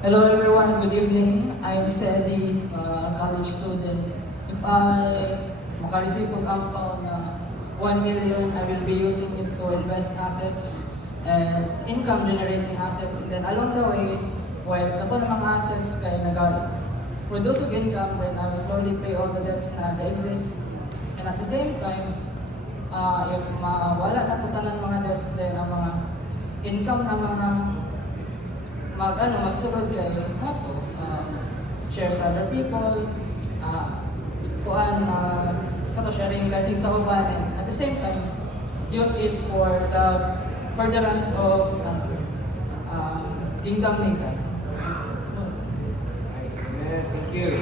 Hello everyone, good evening. I'm Sedi, college student. If I makareceive ng ampaw na 1 million, I will be using it to invest assets and income generating assets. And then along the way, while kato ng mga assets kay nag-produce of income, then I will slowly pay all the debts na exist. And at the same time, if mawala na total ng mga debts, then ang mga income na mga magsunod kay Moto, share sa other people, sharing blessings sa uban, and at the same time, use it for the furtherance of kingdom ni God. Amen. Thank you.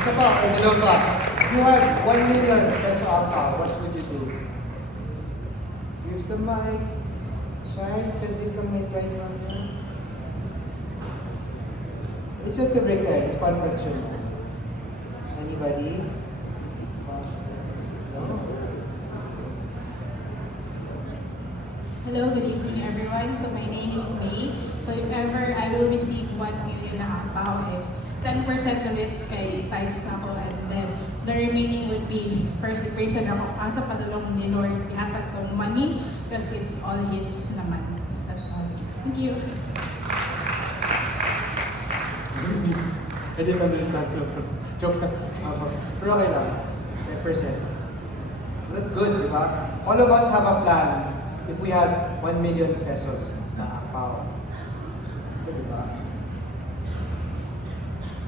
Isa pa, dalawa pa. If you had 1 million peso apa, what would you do? Use the mic. Shine, send it the mic, guys. It's just a break, guys. Fun question. Anybody? No? Hello, good evening everyone. So my name is May. So if ever I will receive 1 million na ampaw is 10% of it kay tithes na ako, and then the remaining would be first person ako asa padulong ni Lord ihatag tong money because it's all His naman. That's all. Thank you. I didn't understand. Joke lang. Pero okay lang. 10%. So that's good, di ba? All of us have a plan if we had 1 million pesos sa ampaw. Di ba?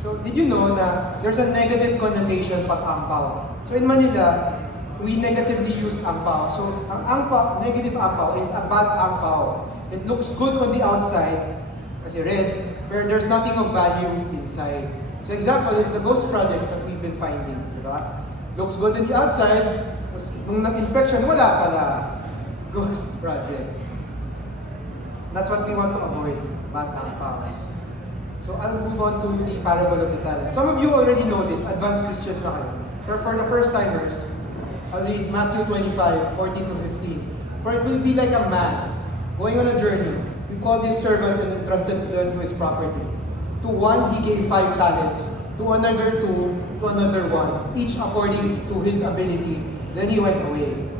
So, did you know na there's a negative connotation pag ampaw? So, in Manila, we negatively use ampaw. So, ang ampaw, negative ampaw is a bad ampaw. It looks good on the outside, kasi red, but there's nothing of value inside. So, example is the ghost projects that we've been finding, di ba? Looks good on the outside, tapos nung nag-inspection, wala pala. Ghost project. That's what we want to avoid, bad ampaws. So, I'll move on to the parable of the talents. Some of you already know this, advanced Christians na kayo. But for the first timers, I'll read Matthew 25, 14 to 15. For it will be like a man going on a journey. He called his servants and entrusted them to his property. To one he gave 5 talents, to another 2, to another 1, each according to his ability. Then he went away.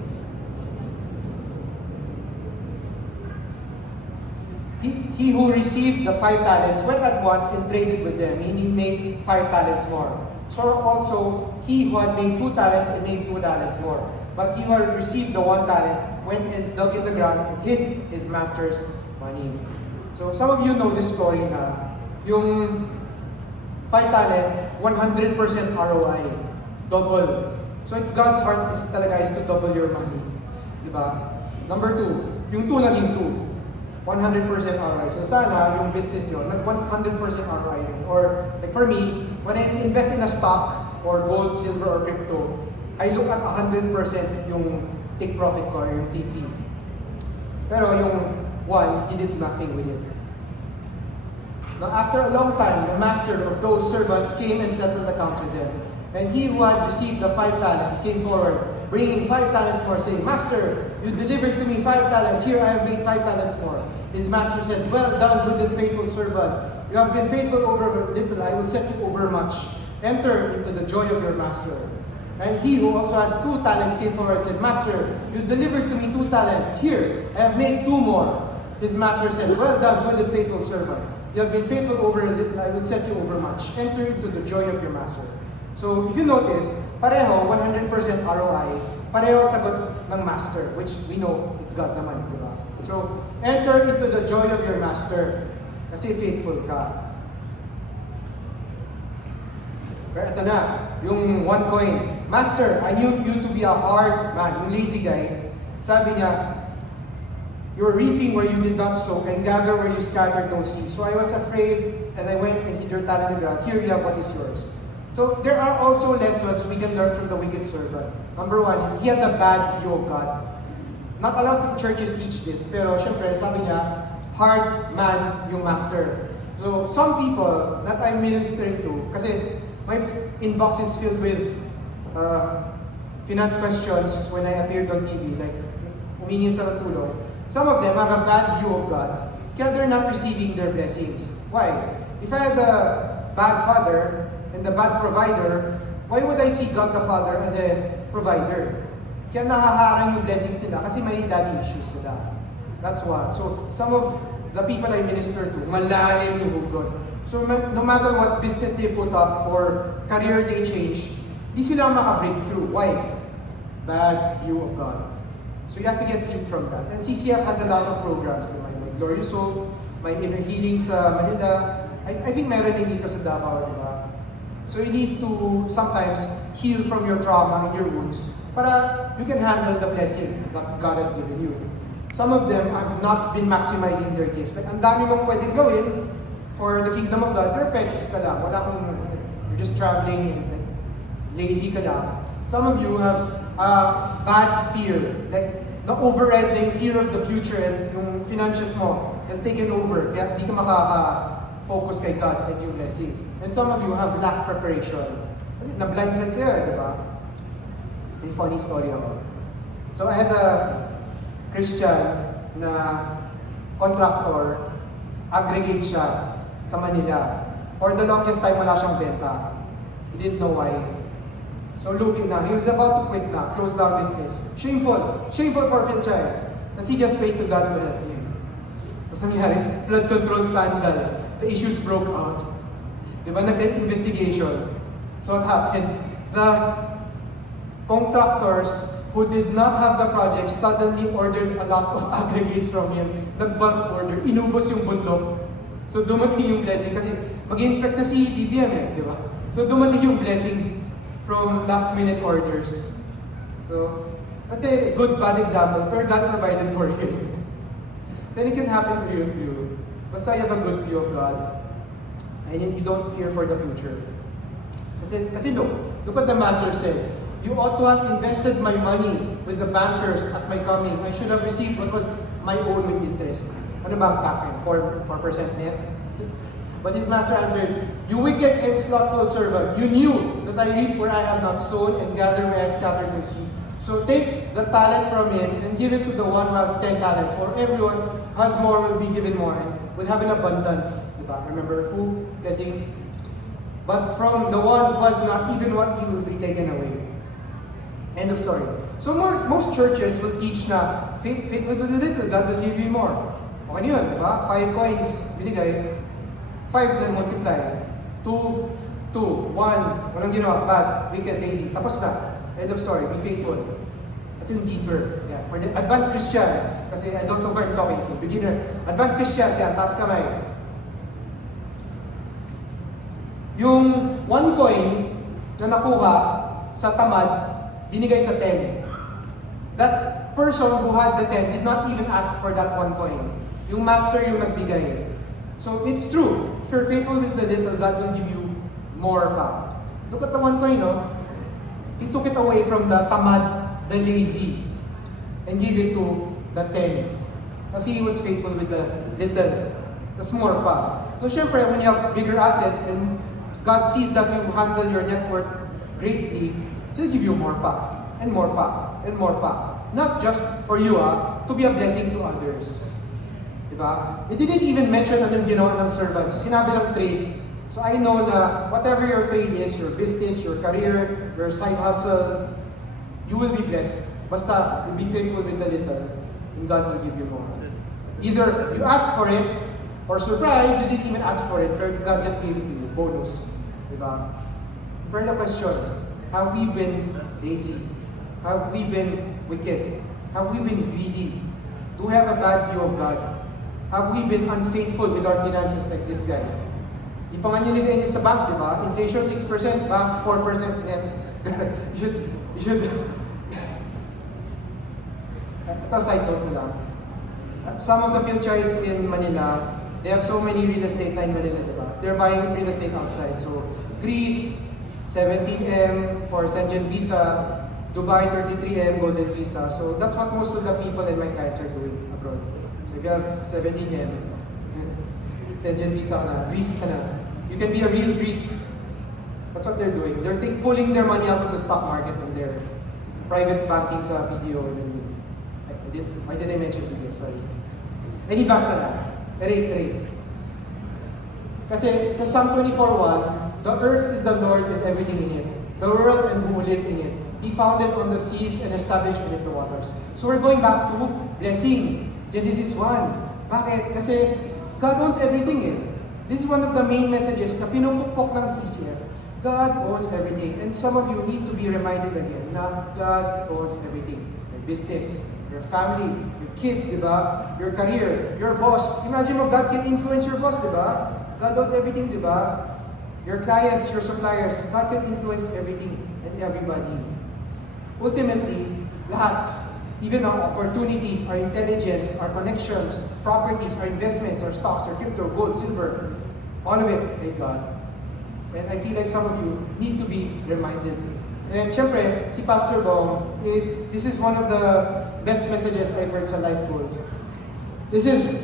He who received the 5 talents went at once and traded with them, and he made 5 talents more. So also he who had made 2 talents and made 2 talents more. But he who had received the 1 talent went and dug in the ground and hid his master's money. So some of you know this story na yung 5 talent, 100% ROI, double. So it's God's heart talaga is to double your money. Diba? Number 2, yung 2 naging 2. 100% ROI. So sana yung business nyo, nag 100% ROI rin. Or like for me, when I invest in a stock or gold, silver, or crypto, I look at 100% yung take profit ko or yung TP. Pero yung 1, he did nothing with it. Now after a long time, the master of those servants came and settled accounts with them. And he who had received the 5 talents came forward, bringing 5 talents more, saying, Master, you delivered to me 5 talents. Here I have made 5 talents more. His master said, Well done, good and faithful servant. You have been faithful over little, I will set you over much. Enter into the joy of your master. And he who also had 2 talents came forward and said, Master, you delivered to me 2 talents. Here I have made 2 more. His master said, Well done, good and faithful servant. You have been faithful over a little, I will set you over much. Enter into the joy of your master. So, if you notice, pareho, 100% ROI, pareho sagot ng master, which we know, it's God naman, di ba? So, enter into the joy of your master, kasi faithful ka. Pero ito na, yung 1 coin. Master, I knew you to be a hard man, yung lazy guy. Sabi niya, you're reaping where you did not sow, and gather where you scattered no seed. So I was afraid, and I went and hid your talent in the ground. Here you have what is yours. So there are also lessons we can learn from the wicked servant. Number 1 is, he had a bad view of God. Not a lot of churches teach this, pero syempre, sabi niya, hard man yung master. So some people that I'm ministering to, kasi my inbox is filled with finance questions when I appeared on TV, like humingi sa tulong. Some of them have a bad view of God. kaya they're not receiving their blessings. Why? If I had a bad father and a bad provider, why would I see God the Father as a provider? Kaya nahaharang yung blessings nila kasi may daddy issues sila. That's why. So, some of the people I minister to, malalim yung hugot. So, no matter what business they put up or career they change, di sila maka-breakthrough. Why? Bad view of God. So, you have to get healed from that. And CCF has a lot of programs. May Glorious Hope, may Inner Healing sa Manila. I think meron din dito sa Davao, di ba? So, you need to sometimes heal from your trauma and your wounds para you can handle the blessing that God has given you. Some of them have not been maximizing their gifts. Like, ang dami mong pwedeng gawin for the kingdom of God, pero pekis ka lang. Wala kang, you're just traveling, like, lazy ka lang. Some of you have bad fear, like the overriding fear of the future and yung finances mo has taken over, kaya di ka makaka-focus kay God and yung blessing. And some of you have lack preparation. Kasi na-blindside kayo, di ba? May funny story ako. So I had a Christian na contractor, aggregate siya sa Manila. For the longest time, wala siyang benta. He didn't know why. So looking na, he was about to quit na, close down business. Shameful. Shameful for Philchai. Kasi he just prayed to God to help him. Tapos nangyari, flood control scandal. The issues broke out. Di ba, nag-investigation. So what happened? The contractors who did not have the project suddenly ordered a lot of aggregates from him. Nag-bulk order. Inubos yung bundok. So dumating yung blessing. Kasi mag-inspect na si BBM eh, di ba? So dumating yung blessing from last-minute orders. So, that's a good, bad example, pero God provided for him. Then it can happen to you. Basta you have a good view of God, and you don't fear for the future. Kasi look what the Master said. You ought to have invested my money with the bankers at my coming. I should have received what was my own with interest. Ano ba ang banking? 4% net? But his master answered, "You wicked and slothful servant, you knew that I reap where I have not sown and gather where I scattered no seed. So take the talent from him and give it to the one who has 10 talents. For everyone who has more will be given more and will have an abundance." Diba? Remember, food, blessing. But from the one who has not, even what he will be taken away. End of story. So most churches will teach na faithful to the little, God will give you more. Okay yun, diba? 5 coins, binigay. 5 na multiply. 2, 1, walang ginawa, bad, wicked, lazy. Tapos na. End of story, be faithful. Ito yung deeper. Yeah. For the advanced Christians, kasi I don't know where I'm talking to. Beginner. Advanced Christians, yan, taas kamay. Yung 1 coin na nakuha sa tamad, binigay sa 10. That person who had the 10 did not even ask for that 1 coin. Yung master yung nagbigay. So it's true. If you're faithful with the little, God will give you more pa. Look at the 1 coin, no? He took it away from the tamad, the lazy, and gave it to the 10. Kasi he was faithful with the little. That's more pa. So syempre, when you have bigger assets and God sees that you handle your network greatly, He'll give you more pa, and more pa, and more pa. Not just for you, to be a blessing to others. Diba? It didn't even mention anong ginawa ng servants. Sinabi lang trade. So I know na whatever your trade is, your business, your career, your side hustle, you will be blessed. Basta, you be faithful with the little, and God will give you more. Either you ask for it, or surprise, you didn't even ask for it, but God just gave it to you. Bonus. Diba? For the question, have we been lazy? Have we been wicked? Have we been greedy? Do we have a bad view of God? Have we been unfaithful with our finances like this guy? Yung panganilagay niya sa bank, di ba? Inflation 6%, bank 4% net. you should. Ito, side note na lang. Some of the Philchais in Manila, they have so many real estate na in Manila, di ba? They're buying real estate outside. So, Greece, 17M for Schengen visa, Dubai 33M golden visa. So that's what most of the people and my clients are doing abroad. So if you have 17M, Schengen visa na, Greece ka na, you can be a real Greek. That's what they're doing. They're pulling their money out of the stock market and their private banking sa BDO. Why did I mention BDO? Sorry. Any bank ka na. Erase. Kasi, Psalm 24:1, the earth is the Lord's and everything in it, the world and who live in it. He founded on the seas and established beneath the waters. So we're going back to blessing. Genesis 1. Bakit? Kasi God owns everything eh. This is one of the main messages na pinupukpok ng CCF. God owns everything. And some of you need to be reminded again na God owns everything. Your business, your family, your kids, di ba? Your career, your boss. Imagine mo, God can influence your boss, di ba? God owns everything, di ba? Your clients, your suppliers, God can influence everything and everybody. Ultimately, lahat, even our opportunities, our intelligence, our connections, properties, our investments, our stocks, our crypto, gold, silver, all of it, thank God. And I feel like some of you need to be reminded. And syempre, si Pastor Bong, this is one of the best messages I've heard sa Life Goals. This is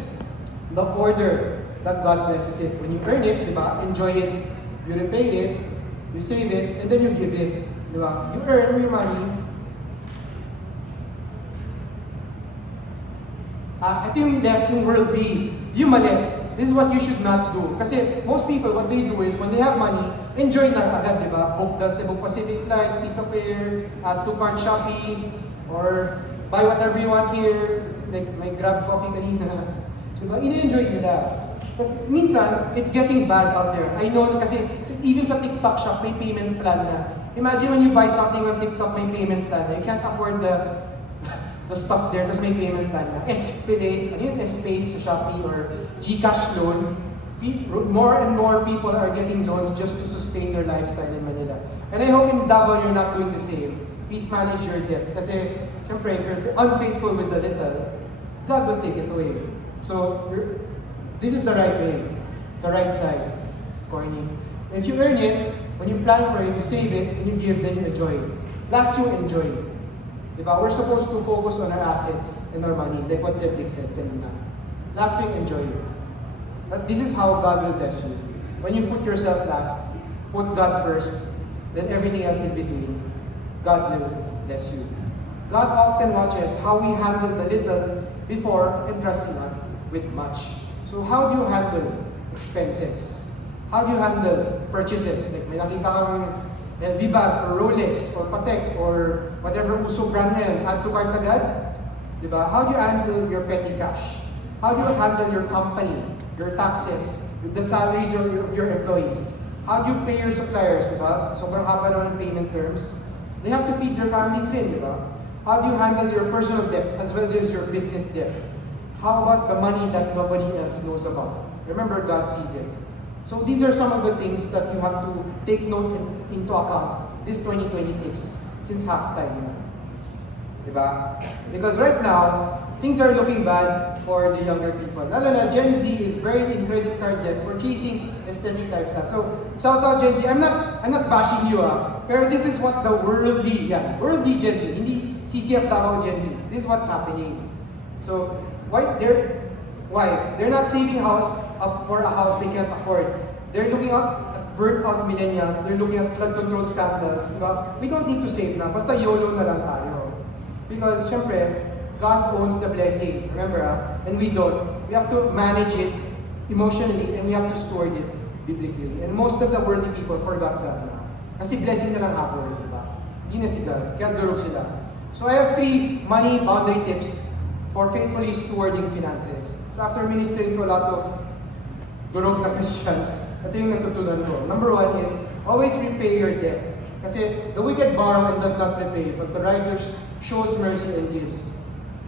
the order that God blesses it. When you earn it, di ba, enjoy it, you repay it, you save it, and then you give it. Di ba? You earn your money. Ito yung left ng worldly. Yung mali. This is what you should not do. Kasi most people, what they do is, when they have money, enjoy na agad, di ba? Book the Cebu Pacific flight, piece of fare, 2-card shopping, or buy whatever you want here. Like, my Grab coffee kanina. Di ba? Ina-enjoy nila. Tapos minsan, it's getting bad out there. I know kasi even sa TikTok shop, may payment plan na. Imagine when you buy something on TikTok, may payment plan na. You can't afford the stuff there, tapos may payment plan na. SPay, ano yun? SPay sa Shopee or GCash loan. More and more people are getting loans just to sustain their lifestyle in Manila. And I hope in Davao you're not doing the same. Please manage your debt. Kasi, syempre, if you're unfaithful with the little, God will take it away. So, this is the right way. It's the right side. Corny. If you earn it, when you plan for it, you save it, and you give, then you enjoy. Last, you enjoy. Diba? We're supposed to focus on our assets and our money, like what Cedric said kanina. Last thing, enjoy. But this is how God will bless you. When you put yourself last, put God first, then everything else in between, God will bless you. God often watches how we handle the little before entrusting us with much. So how do you handle expenses? How do you handle purchases? Like may nakita kang LV bag or Rolex or Patek or whatever uso brand na yun, add to cart agad? Diba? How do you handle your petty cash? How do you handle your company, your taxes, the salaries of your employees? How do you pay your suppliers? Diba? Sobrang haba naman ng payment terms. They have to feed their families rin, diba? How do you handle your personal debt as well as your business debt? How about the money that nobody else knows about? Remember, God sees it. So these are some of the things that you have to take note into account this 2026 since halftime. Diba? Because right now, things are looking bad for the younger people. Lalo na, Gen Z is buried in credit card debt for chasing aesthetic lifestyle. So, shout out Gen Z. I'm not bashing you pero this is what the worldly Gen Z, hindi CCF Davao Gen Z. This is what's happening. So, why? They're not saving up for a house they can't afford. They're looking at burnt out millennials. They're looking at flood control scandals. Diba? We don't need to save na. Basta YOLO na lang tayo. Because, syempre, God owns the blessing. Remember, and we don't. We have to manage it emotionally and we have to steward it biblically. And most of the worldly people forgot God na. Kasi blessing na lang hapon, diba? Hindi na si God. Kaya durog sila. So I have 3 money boundary tips for faithfully stewarding finances. So after ministering to a lot of durog na Christians, ito yung natutunan ko. Number 1 is, always repay your debt. Kasi the wicked borrow and does not repay, but the righteous shows mercy and gives.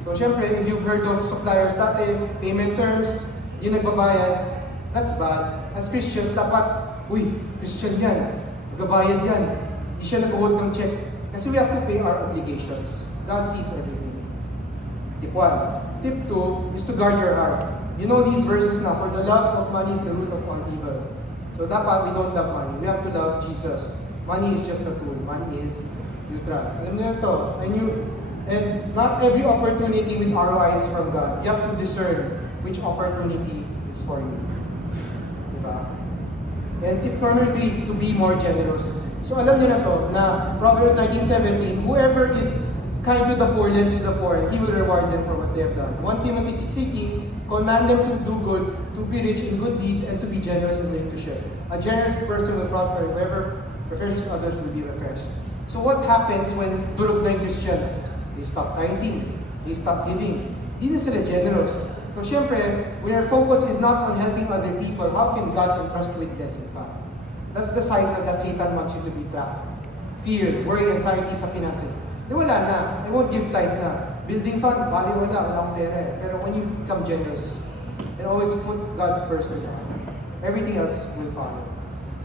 So syempre, if you've heard of suppliers dati, payment terms, yung nagbabayad, that's bad. As Christians, dapat, Christian yan, nagbabayad yan. Hindi siya nag-hold ng check. Kasi we have to pay our obligations. God sees everything. Tip 1. Tip 2 is to guard your heart. You know these verses na, for the love of money is the root of all evil. So dapat we don't love money. We have to love Jesus. Money is just a tool. Money is neutral. Alam niyo ito, and not every opportunity with ROI is from God. You have to discern which opportunity is for you. Diba? And tip number 3 is to be more generous. So alam niyo na to, na Proverbs 19:17, whoever is kind to the poor, lends to the poor, and he will reward them for what they have done. 1 Timothy 6:18, command them to do good, to be rich in good deeds, and to be generous and willing to share. A generous person will prosper, whoever refreshes others will be refreshed. So what happens when durog na yung Christians? They stop tithing, they stop giving. Di na sila generous. So syempre, when our focus is not on helping other people, how can God entrust you with blessing pa? That's the sign that Satan wants you to be trapped. Fear, worry, anxiety sa finances. Di wala na. I won't give tithe na. Building fund, bali wala akong pera eh. Pero when you become generous, and always put God first in your heart, everything else will follow.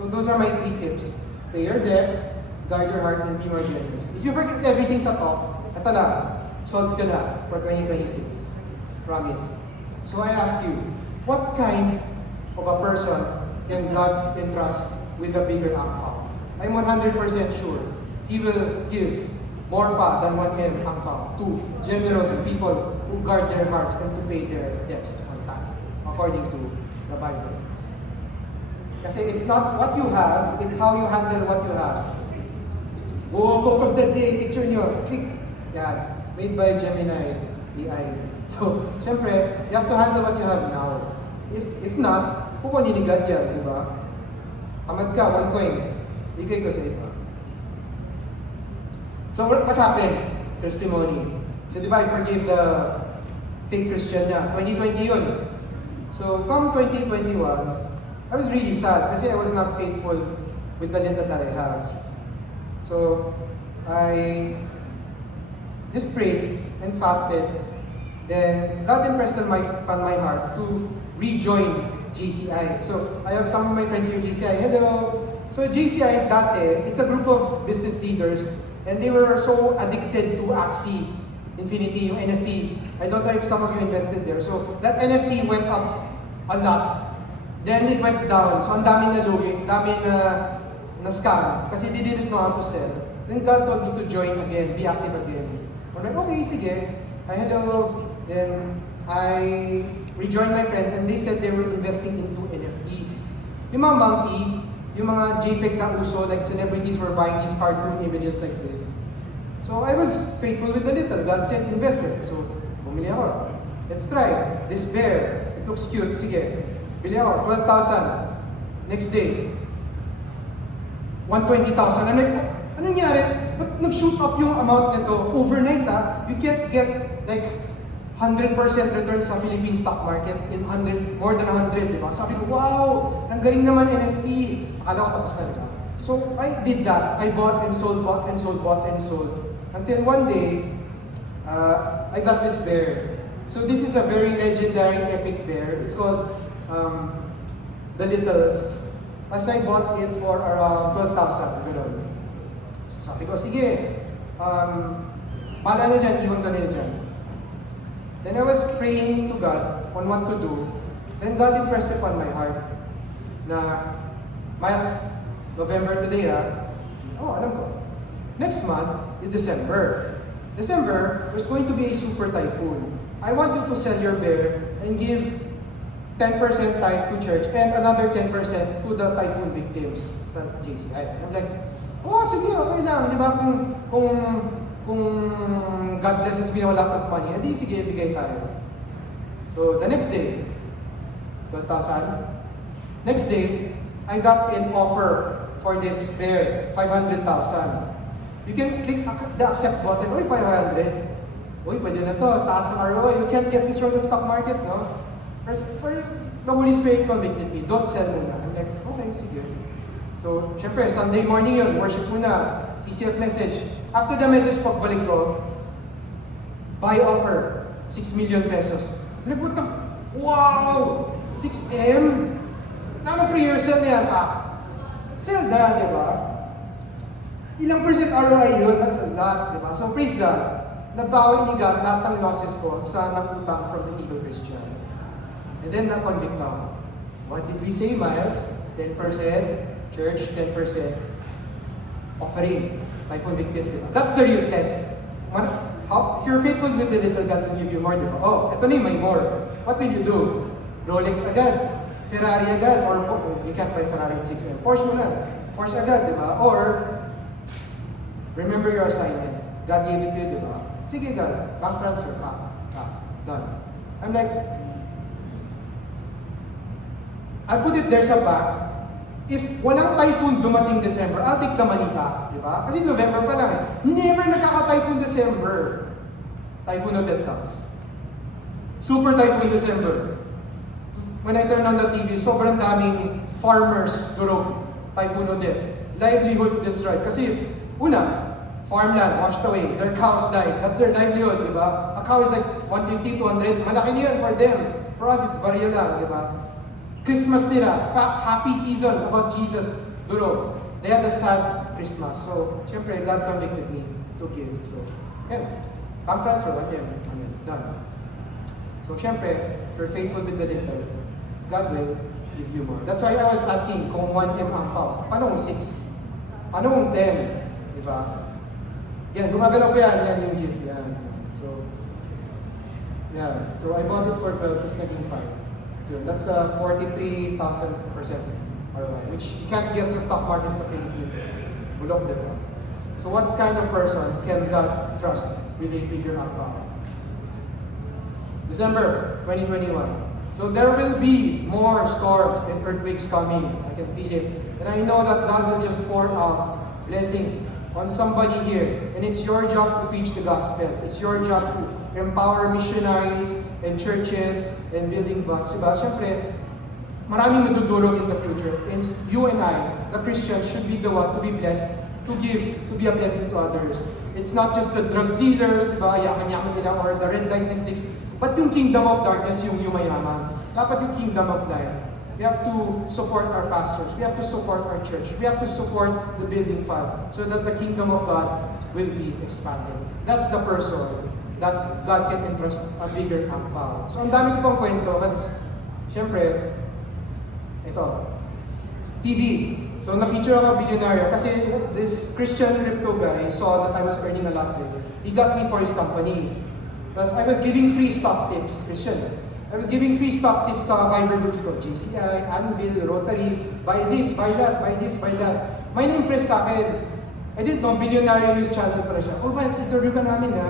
So those are my 3 tips. Pay your debts, guard your heart, and be more generous. If you forget everything sa top, ito lang, solved ka na for 2026. Promise. So I ask you, what kind of a person can God entrust with a bigger angpao? I'm 100% sure He will give more pa than 1 M angpao to generous people who guard their hearts and to pay their debts on time, according to the Bible. Kasi it's not what you have, it's how you handle what you have. Oh, quote of the day, picture nyo, click. Yan, made by Gemini AI. So, syempre, you have to handle what you have now. If not, kukunin ni God yan, di ba? Tamad ka, 1 coin. Bigay ko sa iba. So, what happened? Testimony. So, di ba, I forgave the fake Christian niya. 2020 yun. So, come 2021, I was really sad kasi I was not faithful with the little that I have. So, I just prayed and fasted. Then, God impressed on my heart to rejoin JCI. So, I have some of my friends here in JCI. Hello! So, JCI dati, it's a group of business leaders and they were so addicted to Axie Infinity, yung NFT. I don't know if some of you invested there. So, that NFT went up a lot. Then, it went down. So, ang dami na login, dami na scam kasi they didn't know how to sell. Then, God told me to join again, be active again. I'm like, okay, sige. Hi, hello. Then, I rejoined my friends and they said they were investing into NFTs. Yung mga monkey, yung mga JPEG na uso, like celebrities were buying these cartoon images like this. So I was faithful with the little. God said, invest it. So, bumili ako. Let's try. This bear, it looks cute. Sige. Bili ako. 12,000. Next day, 120,000. I'm like, ano nangyari? Ba't nag-shoot up yung amount nito? Overnight you can't get like 100% return sa Philippine stock market in more than 100, di ba? Sabi ko, wow! Ang galing naman NFT! Akala ko tapos na, di ba? So, I did that. I bought and sold, bought and sold, bought and sold. Until one day, I got this bear. So, this is a very legendary, epic bear. It's called The Littles. As I bought it for around 12,000, gano'n. So, sabi ko, sige, pala na dyan, iwan ka nila dyan. Then I was praying to God on what to do. Then God impressed upon my heart na, Miles, November today oh, alam ko. Next month is December. December, there's going to be a super typhoon. I want you to sell your bear and give 10% tithe to church and another 10% to the typhoon victims sa JCI. I'm like, oh, sige, okay lang. Di ba kung God blesses me with a lot of money, edi sige, bigay tayo. So, the next day, 12,000. Next day, I got an offer for this bear, 500,000. You can click the accept button, oy, 500. Uy, pwede na to, taas ang ROI. You can't get this from the stock market, no? For the Holy Spirit convicted me, don't sell muna. I'm like, okay, sige. So, syempre, Sunday morning yun, worship muna. CCF message. After the message, pagbalik ko, buy offer, 6 million pesos. Like, what the wow! 6M? Pre-sell na yan, sell na, di ba? Ilang percent ROI yun? That's a lot, di ba? So, praise God. Nabawi ni God lahat ng losses ko sa nakutang from the evil Christian. And then, na-convict ako. What did we say, Miles? 10% church, 10% offering. Typhoon victims, diba? That's the real test. If you're faithful with the little, God will give you more, diba? Oh, eto na may more. What will you do? Rolex agad, Ferrari agad, or you can't buy Ferrari with 6 million. Porsche mo na. Porsche agad, diba? Or, remember your assignment. God gave it to you, di ba? Sige God, bank transfer, done. I'm like, I put it there sa bank. If walang typhoon dumating December, I'll take the money back, di ba? Kasi November pa lang eh. Never nagkaka-typhoon December. Typhoon Odette comes. Super typhoon December. When I turn on the TV, sobrang daming farmers durog. Typhoon Odette. Livelihoods destroyed. Kasi, una, farmland washed away. Their cows died. That's their livelihood, di ba? A cow is like 150, 200. Malaki na yun for them. For us, it's barya lang, di ba? Christmas nila, happy season about Jesus, durog. They had a sad Christmas. So, syempre, God convicted me to give. So, yan. Bank transfer, whatever. Done. So, syempre, if you're faithful with the little, God will give you more. That's why I was asking kung 1M ang pao. Paano kung 6? Paano kung 10? Diba? Yan, gumagalaw ko yan. Yan yung GIF. Yan. So, yeah. So, I bought it for 12, tapos naging 5. So, that's a 43,000% ROI, which you can't get sa stock market sa Philippines. Bulok, diba? So, what kind of person can God trust with a bigger account? December 2021. So there will be more storms and earthquakes coming. I can feel it. And I know that God will just pour out blessings on somebody here. And it's your job to preach the gospel. It's your job to empower missionaries and churches and building blocks. Diba? Siyempre, maraming madudurog in the future. And you and I, the Christians, should be the one to be blessed, to give, to be a blessing to others. It's not just the drug dealers, diba, yaman-yaman nila, or the red light districts, but yung kingdom of darkness, yung yumayaman. Dapat yung kingdom of light. We have to support our pastors. We have to support our church. We have to support the building fund so that the kingdom of God will be expanded. That's the person that God can entrust a bigger power. So ang dami ko pang kwento kasi syempre, ito, TV. So na-feature ako billionaire kasi this Christian crypto guy saw that I was earning a lot there. He got me for his company. Plus, I was giving free stock tips, Christian. I was giving free stock tips sa Viber groups ko, JCI, Anvil, Rotary, buy this, buy that, buy this, buy that. May na-impress sa akin. I didn't know, billionaire news channel pala siya. Oh, Vance, interview ka namin ha.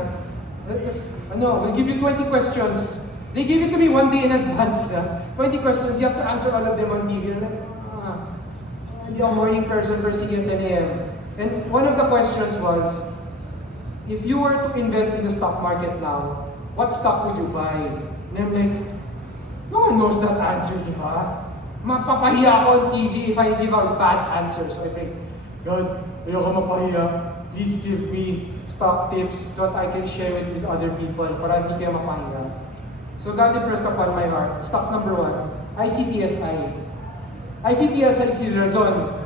We'll give you 20 questions. They gave it to me one day in advance na. 20 questions, you have to answer all of them on TV. Hindi ako morning person, first thing at 10 a.m. And one of the questions was, if you were to invest in the stock market now, what stock would you buy? And I'm like, no one knows that answer, di ba? Mapapahiya ako on TV if I give out bad answers. So I pray, God, ayoko mapahiya. Please give me stock tips so that I can share it with other people para hindi kayo mapahiya. So God impressed upon my heart. Stock number 1, ICTSI. ICTSI is Razon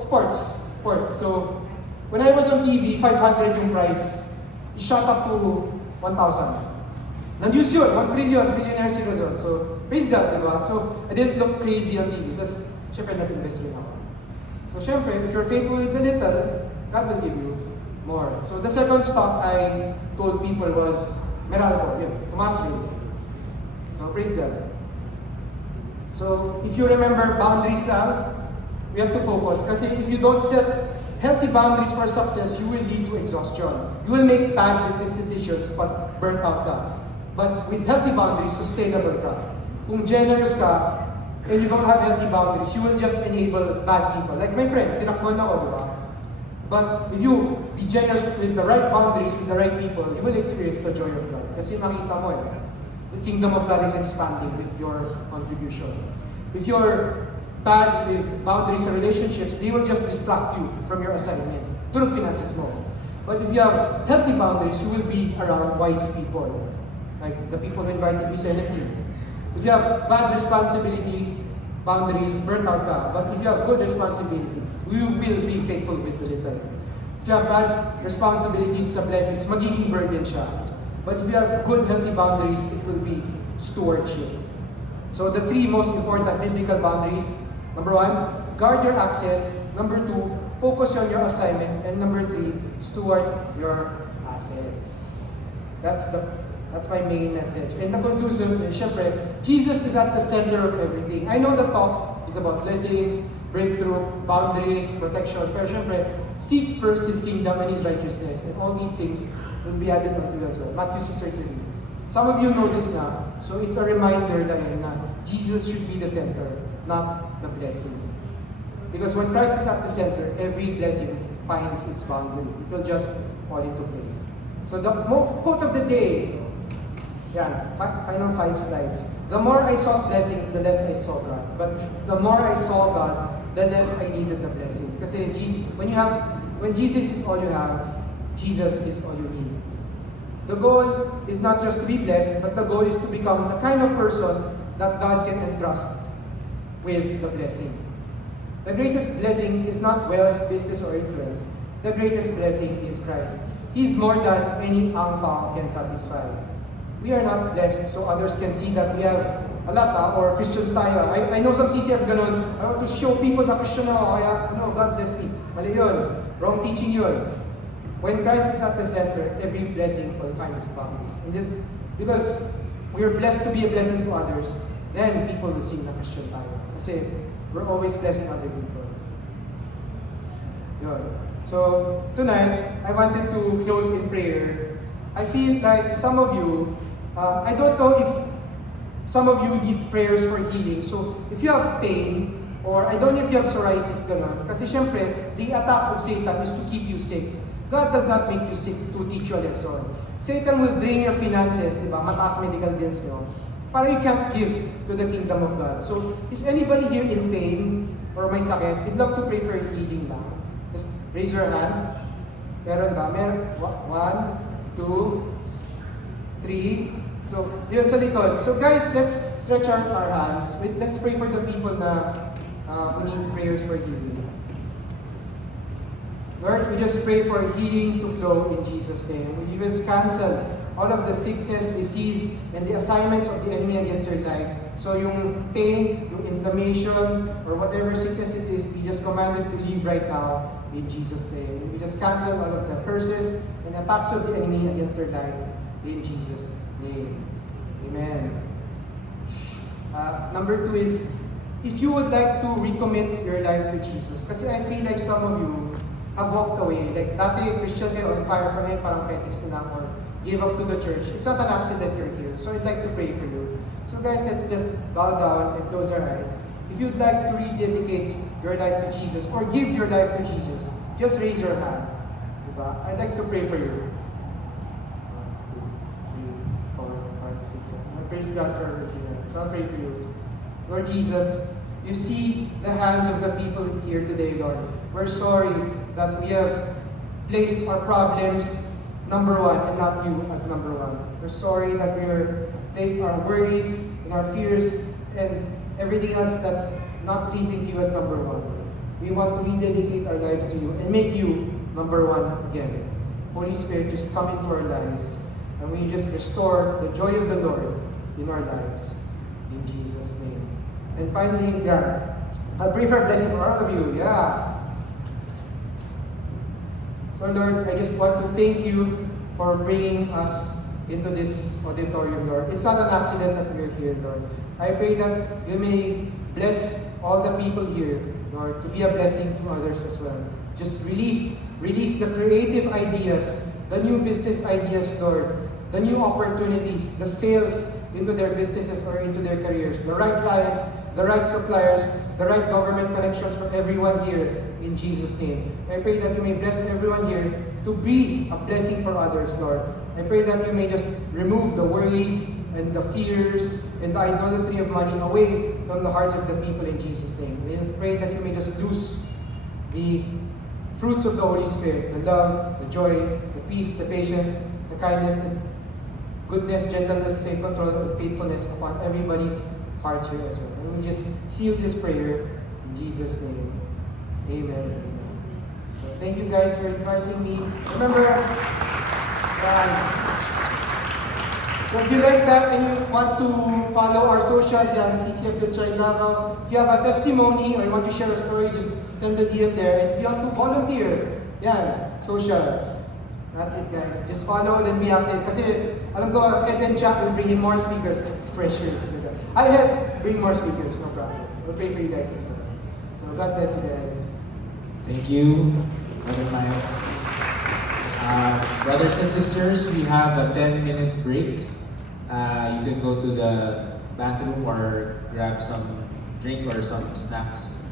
Sports. So when I was on TV, 500 yung price. It shot up to 1,000. Na-news yun, 1 trillion, trillionaire si Razon. So, praise God, diba? So, I didn't look crazy on TV. Tapos, syempre, nag-invest rin ako. So, syempre, if you're faithful with the little, God will give you more. So, the second stock I told people was Meralco, yun, Tomasville. So, praise God. So, if you remember boundaries lang, we have to focus. Kasi if you don't set healthy boundaries for success, you will lead to exhaustion. You will make bad business decisions, but burnt out ka. But with healthy boundaries, sustainable ka. Kung generous ka, and you don't have healthy boundaries, you will just enable bad people. Like my friend, tinakbuhan ako, di ba? But if you be generous with the right boundaries, with the right people, you will experience the joy of God. Kasi makita mo the kingdom of God is expanding with your contribution. If you're bad with boundaries and relationships, they will just distract you from your assignment. Turog finances mo. But if you have healthy boundaries, you will be around wise people. Like the people who invited me sa NFT. If you have bad responsibility, boundaries, burnt out ka. But if you have good responsibility, you will be faithful with the little. If you have bad responsibilities sa blessings, magiging burden siya. But if you have good, healthy boundaries, it will be stewardship. So the 3 most important biblical boundaries, number 1, guard your access. Number 2, focus on your assignment. And number 3, steward your assets. That's my main message. And the conclusion is, syempre, Jesus is at the center of everything. I know the talk is about blessings, breakthrough, boundaries, protection. Pero syempre, Seek first His kingdom and His righteousness, and all these things will be added unto you as well. Matthew 6:33. Some of you know this now, so it's a reminder that Jesus should be the center, not the blessing. Because when Christ is at the center, every blessing finds its boundary. It will just fall into place. So the quote of the day, final 5 slides. The more I sought blessings, the less I saw God. But the more I saw God, the less I needed the blessing. Because when Jesus is all you have, Jesus is all you need. The goal is not just to be blessed, but the goal is to become the kind of person that God can entrust with the blessing. The greatest blessing is not wealth, business, or influence. The greatest blessing is Christ. He is more than any ang tao can satisfy. We are not blessed so others can see that we have a lot or Christians tayo. I know some CCF ganun. I want to show people na Christian ako, kaya God bless me. Mali yun. Wrong teaching yun. When Christ is at the center, every blessing will find its boundaries. And this, because we are blessed to be a blessing to others, then people will see na Christian tayo. Kasi we're always blessing other people. Yun. So, tonight, I wanted to close in prayer. I feel like some of you, I don't know if some of you need prayers for healing. So, if you have pain, or I don't know if you have psoriasis, gano'n. Kasi syempre, the attack of Satan is to keep you sick. God does not make you sick to teach you a lesson. Satan will drain your finances, di ba? Mataas medical bills nyo. Para you can't give to the kingdom of God. So, is anybody here in pain or may sakit? We'd love to pray for healing lang. Just raise your hand. Meron ba? Meron? 1, 2, 3. So, yun sa likod. So guys, let's stretch our hands. Let's pray for the people na who need prayers for healing. Lord, we just pray for healing to flow in Jesus' name. We just cancel all of the sickness, disease, and the assignments of the enemy against your life. So yung pain, yung inflammation, or whatever sickness it is, we just command it to leave right now in Jesus' name. We just cancel all of the curses and attacks of the enemy against your life in Jesus' name. Amen. Number 2 is, if you would like to recommit your life to Jesus, kasi I feel like some of you have walked away. Like, dati Christian kayo, on fire pa ngayon, parang petics na lang, or give up to the church. It's not an accident you're here. So I'd like to pray for you. So guys, let's just bow down and close our eyes. If you'd like to rededicate your life to Jesus, or give your life to Jesus, just raise your hand. Diba? I'd like to pray for you. 1, 2, 3, 4, 5, 6, 7. Praise God for raising your hand. So I'll pray for you. Lord Jesus, you see the hands of the people here today, Lord. We're sorry that we have placed our problems number 1 and not you as number 1. We're sorry that we're placed our worries and our fears and everything else that's not pleasing to you as number 1. We want to rededicate our lives to you and make you number 1 again. Holy Spirit, just come into our lives and we just restore the joy of the Lord in our lives. In Jesus' name. And finally, I'll pray for a blessing for all of you. So Lord, I just want to thank you for bringing us into this auditorium, Lord. It's not an accident that we're here, Lord. I pray that you may bless all the people here, Lord, to be a blessing to others as well. Just release the creative ideas, the new business ideas, Lord, the new opportunities, the sales into their businesses or into their careers, the right clients, the right suppliers, the right government connections for everyone here in Jesus' name. I pray that you may bless everyone here to be a blessing for others, Lord. I pray that you may just remove the worries and the fears and the idolatry of money away from the hearts of the people in Jesus' name. I pray that you may just loose the fruits of the Holy Spirit, the love, the joy, the peace, the patience, the kindness, the goodness, gentleness, self-control, and faithfulness upon everybody's hearts here as well. And we just seal this prayer in Jesus' name. Amen. So thank you guys for inviting me. Remember, so if you like that and you want to follow our socials, CCF Filchay Davao. If you have a testimony or you want to share a story, just send a DM there. And if you want to volunteer, socials. That's it, guys. Just follow, then be active. Kasi alam ko, Ed and Jack will bring in more speakers. It's fresh here. I'll help bring more speakers, no problem. We'll pray for you guys as well. So God bless you guys. Thank you. Brother Mike. Brothers and sisters, we have a 10-minute break. You can go to the bathroom or grab some drink or some snacks.